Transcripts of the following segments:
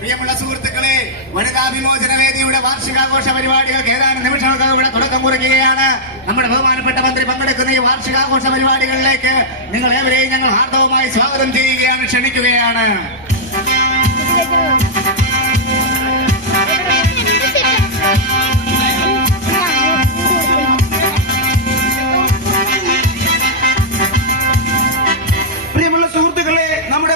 പ്രിയമുള്ള സുഹൃത്തുക്കളെ, വനിതാ വിമോചന വേദിയുടെ വാർഷികാഘോഷ പരിപാടികൾക്ക് ഏതാനും നിമിഷങ്ങൾക്ക് ഇവിടെ തുടക്കം കുറിക്കുകയാണ്. നമ്മുടെ ബഹുമാനപ്പെട്ട മന്ത്രി പങ്കെടുക്കുന്ന ഈ വാർഷികാഘോഷ പരിപാടികളിലേക്ക് നിങ്ങൾ ഏവരെയും ഞങ്ങൾ ഹാർദവമായി സ്വാഗതം ചെയ്യുകയാണ്, ക്ഷണിക്കുകയാണ്.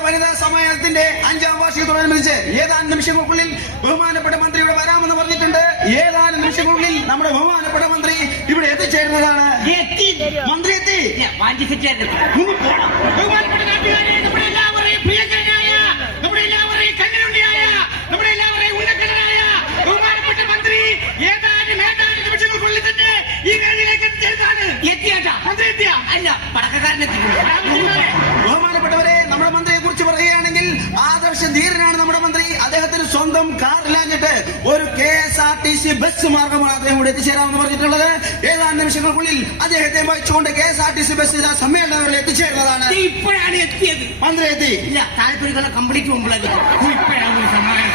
വനിതാ സമ്മേളനത്തിന്റെ 5ാം വാർഷികത്തോടനുബന്ധിച്ച് ഏതാനും നിമിഷങ്ങൾക്കുള്ളിൽ ബഹുമാനപ്പെട്ട മന്ത്രിയുടെ വരാമെന്ന് പറഞ്ഞിട്ടുണ്ട്. ഏതാനും നിമിഷങ്ങൾക്കുള്ളിൽ നമ്മുടെ ബഹുമാനപ്പെട്ട മന്ത്രി ഇവിടെ എത്തിച്ചേരുന്നതാണ്. മന്ത്രി എത്തി. ബഹുമാനപ്പെട്ട നാട്ടുകാരെ, നമ്മുടെ എല്ലാവരെയും പ്രിയങ്കരനായ, നമ്മുടെ എല്ലാവരെയും കണ്ണിലുണ്ടിയായ, നമ്മുടെ എല്ലാവരെയും ഉന്നതനായ ബഹുമാനപ്പെട്ട മന്ത്രി ഏതാനും നിമിഷങ്ങൾക്കുള്ളിൽ തന്നെ ഈ വേദിയിലേക്ക് എത്തിച്ചേരുന്നതാണ്. എത്തിയാട്ടാ മന്ത്രി എത്തിയ അല്ല പടക്കക്കാരനെത്തി. ബഹുമാനപ്പെട്ടവരെ, നമ്മുടെ മന്ത്രിയെ കുറിച്ച് പറയുകയാണെങ്കിൽ ആദർശ ധീരനാണ് നമ്മുടെ മന്ത്രി. അദ്ദേഹത്തിന് സ്വന്തം കാറിലാഞ്ഞിട്ട് ഒരു KSRTC ബസ് മാർഗമാണ് അദ്ദേഹം ഇവിടെ എത്തിച്ചേരാമെന്ന് പറഞ്ഞിട്ടുള്ളത്. ഏതാനും നിമിഷങ്ങൾക്കുള്ളിൽ അദ്ദേഹത്തെ വഹിച്ചുകൊണ്ട് KSRTC ബസ് സമ്മേളനങ്ങളിൽ എത്തിച്ചേരുന്നതാണ്. ഇപ്പോഴാണ് എത്തിയത്. മന്ത്രി എത്തി. ഇല്ല, താല്പര്യമുള്ള കമ്പനിക്ക് മുമ്പിലേക്ക് ഇപ്പോഴാണ് സമാധാനം.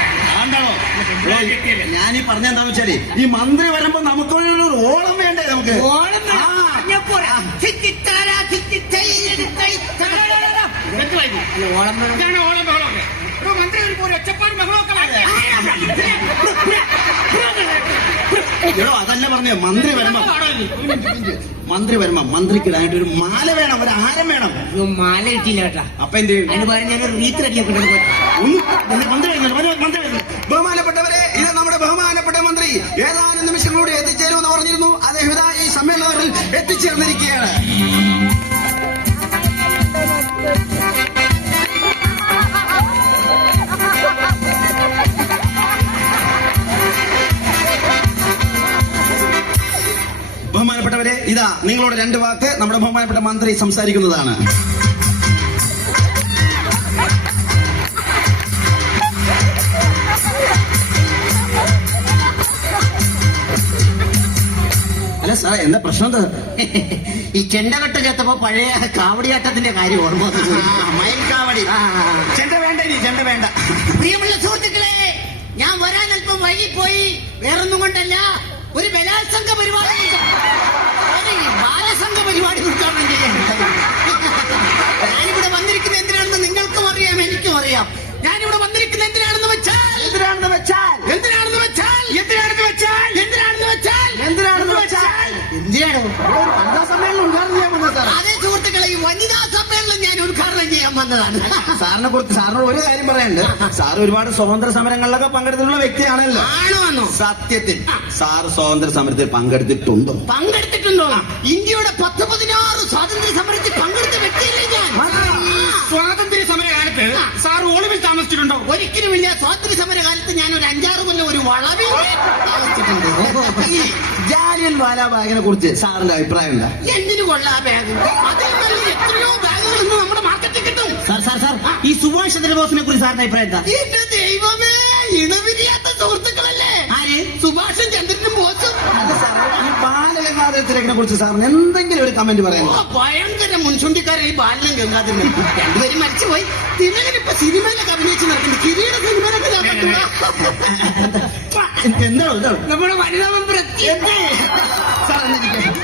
ഞാനീ പറഞ്ഞെന്താന്ന് വെച്ചാല് ഈ മന്ത്രി വരുമ്പോ നമുക്കൊരു ഓളം വേണ്ടേ? നമുക്ക് ഓളം മന്ത്രി ഒരു ഒച്ചപ്പാട് ബഹളമൊക്കെ എടോ അതല്ല പറഞ്ഞേ, മന്ത്രി വരുമ്പോ മന്ത്രിക്കിടാനായിട്ട് ഒരു മാല വേണം, ഒരു ആരം വേണം. മാല കിട്ടിയില്ല കേട്ടാ. അപ്പൊ എന്ത് അതിന് പറഞ്ഞ ഞാനൊരു റീത്ത് റെഡിയാക്കി. ബഹുമാനപ്പെട്ടവരെ, ഇത് നമ്മുടെ ബഹുമാനപ്പെട്ട മന്ത്രി ഏതാനും നിമിഷങ്ങളിലൂടെ എത്തിച്ചേരുമെന്ന് പറഞ്ഞിരുന്നു. അദ്ദേഹം ഇതാ ഈ സമ്മേളനത്തിൽ എത്തിച്ചേർന്നിരിക്കുകയാണ്. ബഹുമാനപ്പെട്ടവരെ, ഇതാ നിങ്ങളോട് 2 വാക്ക് നമ്മുടെ ബഹുമാനപ്പെട്ട മന്ത്രി സംസാരിക്കുന്നതാണ്. അല്ല സാറേ, എന്താ പ്രശ്നം? ഈ ചെണ്ടകെട്ട് കേട്ടപ്പോ പഴയ കാവടിയാട്ടത്തിന്റെ കാര്യം ഓർമ്മ. മയിൽ കാവടി. ചെണ്ട വേണ്ട, ഇനി ചെണ്ട വേണ്ട. പ്രിയമുള്ള സുഹൃത്തുക്കളെ, ഞാൻ വരാൻ അല്പം വൈകിപ്പോയി. വേറൊന്നും കൊണ്ടല്ല, ഒരു ബലാത്സംഗ പരിപാടി, ബാലസംഘ പരിപാടി ഉദ്ഘാടനം ചെയ്യാൻ. ഞാനിവിടെ വന്നിരിക്കുന്ന എന്തിനാണെന്ന് നിങ്ങൾക്കും അറിയാം, എനിക്കും അറിയാം. ഞാനിവിടെ വന്നിരിക്കുന്ന എന്തിനാണെന്ന് വെച്ചാൽ വനിതാ സമ്മേളനം ഉദ്ഘാടനം ചെയ്യാൻ വന്നത് സാർ. അതേ സുഹൃത്തുക്കളെ, ഈ വനിതാ സമ്മേളനം ഞാൻ ഉദ്ഘാടനം ചെയ്യാൻ വന്നതാണ്. സാറിനോട് ഒരു കാര്യം പറയാനുണ്ട്. സാർ ഒരുപാട് സ്വാതന്ത്ര്യ സമരങ്ങളിലൊക്കെ പങ്കെടുത്തിട്ടുള്ള വ്യക്തിയാണല്ലോ. ആണോ? സത്യത്തിൽ സാർ സ്വാതന്ത്ര്യ സമരത്തിൽ പങ്കെടുത്തിട്ടുണ്ടോ? ഇന്ത്യയുടെ 10-16 സ്വാതന്ത്ര്യ സമരത്തിൽ പങ്കെടുത്ത വ്യക്തിയല്ലേ ഞാൻ. സ്വാതന്ത്ര്യ സമരകാലത്ത് സാർ ഒളിവിൽ താമസിച്ചിട്ടുണ്ടോ? ഒരിക്കലുമില്ല. സ്വാതന്ത്ര്യ സമരകാലത്ത് ഞാൻ ഒരു 5-6 കൊല്ലം ഒരു വളവിൽ താമസിച്ചിട്ടുണ്ട്. ജാലിയൻ വാലാബാഗിനെ കുറിച്ച് സാറിന്റെ അഭിപ്രായം എന്താ? എന്തിനു കൊള്ളാ ബാഗ്? അതിൽ നല്ല എത്രയോ ബാഗുകൾ ഇന്ന് നമ്മുടെ മാർക്കറ്റിൽ കിട്ടും. സാർ ഈ സുഭാഷ് ചന്ദ്രബോസിനെ കുറിച്ച് സാറിന്റെ അഭിപ്രായം എന്താ? എന്റെ ദൈവമേ, ഇണവിരിയാത്ത സുഹൃത്തുക്കളല്ലേ ആര്? സുഭാഷും ചന്ദ്രനും ബോസും. ഈ ബാലഗംഗാധരത്തിനെ കുറിച്ച് സാറിന് എന്തെങ്കിലും ഒരു കമന്റ് പറയാമോ? ഭയങ്കര മുൻചൂണ്ടിക്കാരൻ ഈ ബാലനും ഗംഗാധരനും. രണ്ടുപേരും മരിച്ചുപോയി. തിലകൻ ഇപ്പൊ സിനിമയിലൊക്കെ അഭിനയിച്ച് നടക്കുന്നു. കിരീട സിനിമയിലൊക്കെ നമ്മുടെ വനിതാ മെമ്പർ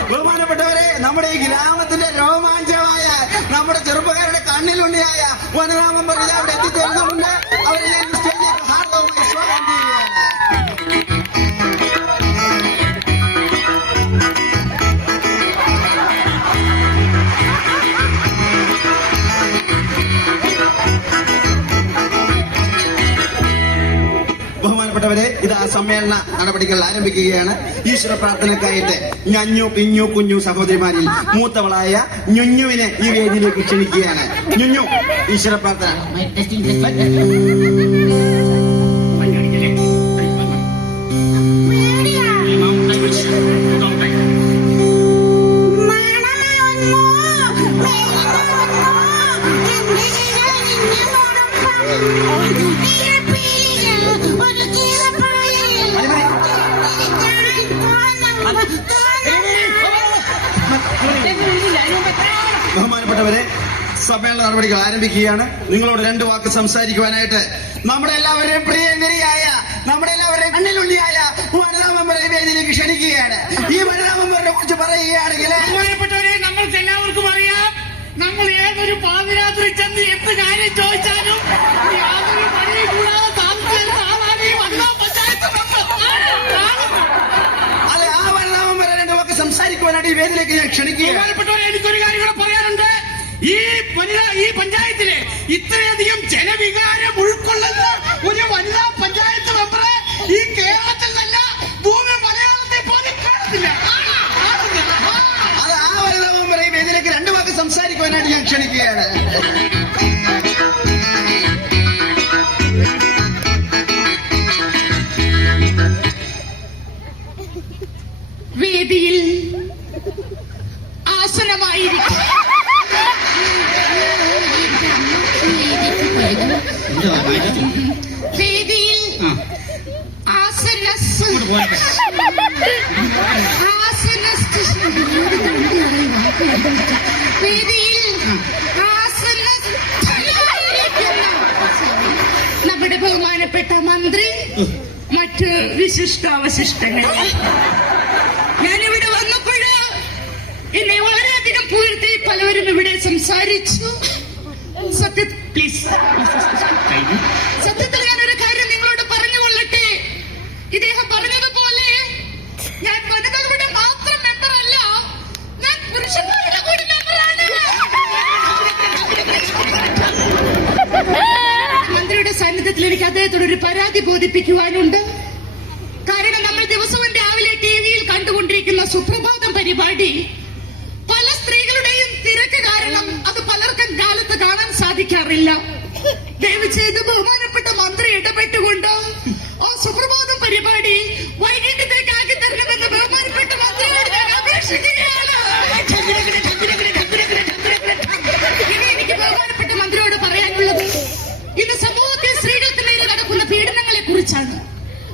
ബഹുമാനപ്പെട്ടവരെ, നമ്മുടെ ഈ ഗ്രാമത്തിന്റെ രോമാഞ്ചമായ നമ്മുടെ ചെറുപ്പക്കാരുടെ കണ്ണിലുണ്ടിയായ വനിതാ മെമ്പർ അവിടെ എത്തിച്ചേർന്നുണ്ട്. അവരെ സ്റ്റേജിലേക്ക് ഹാർദവമായി സ്വാഗതം ചെയ്യുകയാണ്. ബഹുമാനപ്പെട്ടവരെ, ഇത് ആ സമ്മേളന നടപടികൾ ആരംഭിക്കുകയാണ്. ഈശ്വര പ്രാർത്ഥനക്കായിട്ട് ഞഞ്ഞു പിഞ്ഞു കുഞ്ഞു സഹോദരിമാരിൽ മൂത്തവളായ ഞുഞ്ഞുവിനെ ഈ വേദിയിലേക്ക് ക്ഷണിക്കുകയാണ്. ഞുഞ്ഞു, ഈശ്വര പ്രാർത്ഥന. ബഹുമാനപ്പെട്ടവരെ, സമ്മേളന നടപടികൾ ആരംഭിക്കുകയാണ്. നിങ്ങളോട് 2 വാക്ക് സംസാരിക്കുവാനായിട്ട് നമ്മുടെ എല്ലാവരെയും പ്രിയ ഏതൊരു പാതിരാത്രി ചെന്ന് എന്ത് കാര്യം ചോദിച്ചാലും യാതൊരു പണിയും കൂടാതെ താമസിക്കുന്ന ആളാണ് ഈ വനിതാ പഞ്ചായത്ത് മെമ്പർ. അതെ, ആ വനിതാമം വരെ രണ്ട് വാക്ക് സംസാരിക്കുവാനായിട്ട് ഈ വേദിയിലേക്ക് ഞാൻ ക്ഷണിക്കുകയാണ്. ബഹുമാനപ്പെട്ടവരെ, എനിക്കൊരു കാര്യം കൂടെ പറയാനുണ്ട്. ഈ പഞ്ചായത്തിലെ ഇത്രയധികം ജനവികാരം ഉൾക്കൊള്ളുന്ന ഒരു വനിതാ പഞ്ചായത്ത് മെമ്പറെ ഈ കേരളത്തിൽ തന്നെ ഭൂമി മലയാളത്തെ പോലെ കാണത്തില്ല. അത് ആ വനിതാമം വരെ ഈ വേദിയിലേക്ക് രണ്ട് വാക്ക് സംസാരിക്കുവാനായിട്ട് ഞാൻ ക്ഷണിക്കുകയാണ്. വേദിയിൽ ആസനമായിരിക്കും വേദിയിൽ നമ്മുടെ ബഹുമാനപ്പെട്ട മന്ത്രി, മറ്റ് വിശിഷ്ടാവശിഷ്ടങ്ങൾ. ഞാനിവിടെ വന്നപ്പോഴ് എന്നെ വളരെയധികം പുകഴ്ത്തി പലവരും ഇവിടെ സംസാരിച്ചു. സത്യത്തിൽ ഞാനൊരു കാര്യം നിങ്ങളോട് പറഞ്ഞുകൊള്ളട്ടെ. ഇദ്ദേഹം പറഞ്ഞതുപോലെ ഞാൻ വനിതകളുടെ മാത്രം മെമ്പറല്ല, ഞാൻ പുരുഷന്മാരുടെ കൂടി മെമ്പറാണ്. മന്ത്രിയുടെ സാന്നിധ്യത്തിൽ എനിക്ക് അദ്ദേഹത്തോട് ഒരു പരാതി ബോധിപ്പിക്കുവാനുണ്ട്. കാരണം നമ്മൾ ദിവസവും രാവിലെ ടിവിയിൽ കണ്ടുകൊണ്ടിരിക്കുന്ന സുപ്രഭാതം പരിപാടി പല സ്ത്രീകളുടെയും തിരക്ക് കാരണം അത് പലർക്കും കാലത്ത് കാണാൻ സാധിക്കാറില്ല. ദയവ് ചെയ്ത് ബഹുമാനപ്പെട്ട മന്ത്രി ഇടപെട്ടുകൊണ്ട് ആ സുപ്രഭാതം പരിപാടി വൈകിട്ടത്തേക്ക് ആക്കി തരണമെന്ന് ബഹുമാനപ്പെട്ട മന്ത്രിയോട് ഞാൻ അപേക്ഷിക്കുകയാണ്. ഇനി എനിക്ക് ബഹുമാനപ്പെട്ട മന്ത്രിയോട് പറയാനുള്ളത് ഇന്ന് സമൂഹത്തിൽ സ്ത്രീകൾക്ക് നേരെ നടക്കുന്ന പീഡനങ്ങളെ കുറിച്ചാണ്.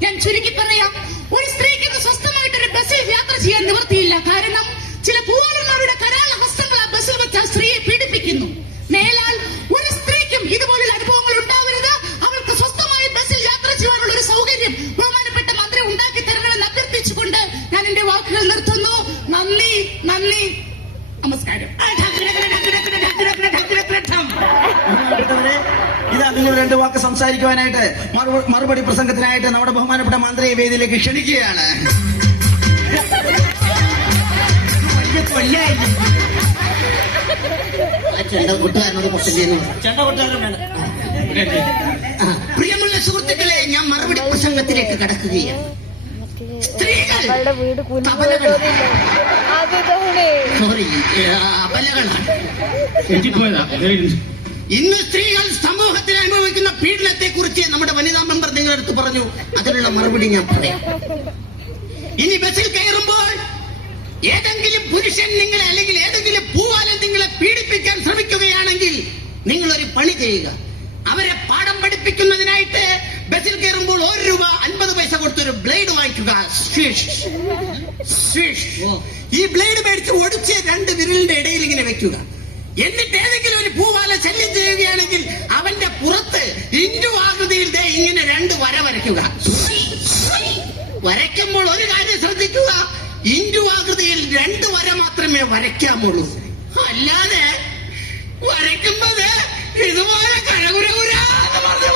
ഞാൻ ചുരുക്കി പറയാം. ഒരു സ്ത്രീക്ക് ഇന്ന് സ്വസ്ഥമായിട്ടൊരു ബസ്സിൽ യാത്ര ചെയ്യാൻ നിവൃത്തിയില്ല. കാരണം ചില പൂവാളന്മാരുടെ കരാള ഹസ്തങ്ങൾ ആ ബസ്സിൽ വെച്ച് ആ സ്ത്രീയെ പീഡിപ്പിക്കുന്നു. മേലാൽ ഒരു സ്ത്രീക്കും ഇതുപോലുള്ള അനുഭവങ്ങൾ ഉണ്ടാവരുത്. അവൾക്ക് സ്വസ്ഥമായി ബസ്സിൽ യാത്ര ചെയ്യാനുള്ള ഒരു സൗകര്യം ബഹുമാനപ്പെട്ട മന്ത്രി ഉണ്ടാക്കി തരണമെന്ന് അഭ്യർത്ഥിച്ചുകൊണ്ട് ഞാൻ എന്റെ വാക്കുകൾ നിർത്തുന്നു. നന്ദി, നന്ദി, നമസ്കാരം. ഇതാ നിങ്ങൾ രണ്ട് വാക്ക് സംസാരിക്കുവാനായിട്ട് മറുപടി പ്രസംഗത്തിനായിട്ട് നമ്മുടെ ബഹുമാനപ്പെട്ട മന്ത്രിയെ വേദിയിലേക്ക് ക്ഷണിക്കുകയാണ്. പ്രിയമുള്ള സുഹൃത്തുക്കളെ, ഞാൻ മറുപടി പ്രസംഗത്തിലേക്ക് കടക്കുകയാണ്. സ്ത്രീകൾ ഇന്ന് സ്ത്രീകൾ സമൂഹത്തിൽ അനുഭവിക്കുന്ന പീഡനത്തെ കുറിച്ച് നമ്മുടെ വനിതാ മെമ്പർ നിങ്ങളടുത്ത് പറഞ്ഞു. അതിനുള്ള മറുപടി ഞാൻ പറയാം. ഇനി ബസ്സിൽ കയറുമ്പോൾ ഏതെങ്കിലും പുരുഷൻ നിങ്ങളെ അല്ലെങ്കിൽ ഏതെങ്കിലും പൂവാലൻ നിങ്ങളെ പീഡിപ്പിക്കാൻ ശ്രമിക്കുകയാണെങ്കിൽ നിങ്ങളൊരു പണി ചെയ്യുക. അവരെ പാഠം പഠിപ്പിക്കുന്നതിനായിട്ട് ബസ്സിൽ കയറുമ്പോൾ 1 രൂപ 50 പൈസ കൊടുത്തൊരു ബ്ലേഡ് വാങ്ങിക്കുക. ഈ ബ്ലേഡ് മേടിച്ച് ഒടിച്ച് 2 വിരലിന്റെ ഇടയിൽ ഇങ്ങനെ വെക്കുക. എന്നിട്ട് ഏതെങ്കിലും ഒരു പൂവാല ശല്യം ചെയ്യുകയാണെങ്കിൽ അവന്റെ പുറത്ത് ഇഞ്ചു ആകൃതിയിൽ ഇങ്ങനെ 2 വര വരയ്ക്കുക. വരയ്ക്കുമ്പോൾ ഒരു കാര്യം ശ്രദ്ധിക്കുക, ഇഞ്ചു ആകൃതിയിൽ 2 വര മാത്രമേ വരയ്ക്കാമുള്ളൂ. അല്ലാതെ വരയ്ക്കുമ്പോൾ ഇതുപോലെ കഴകുരകുരാന്ന് പറഞ്ഞ്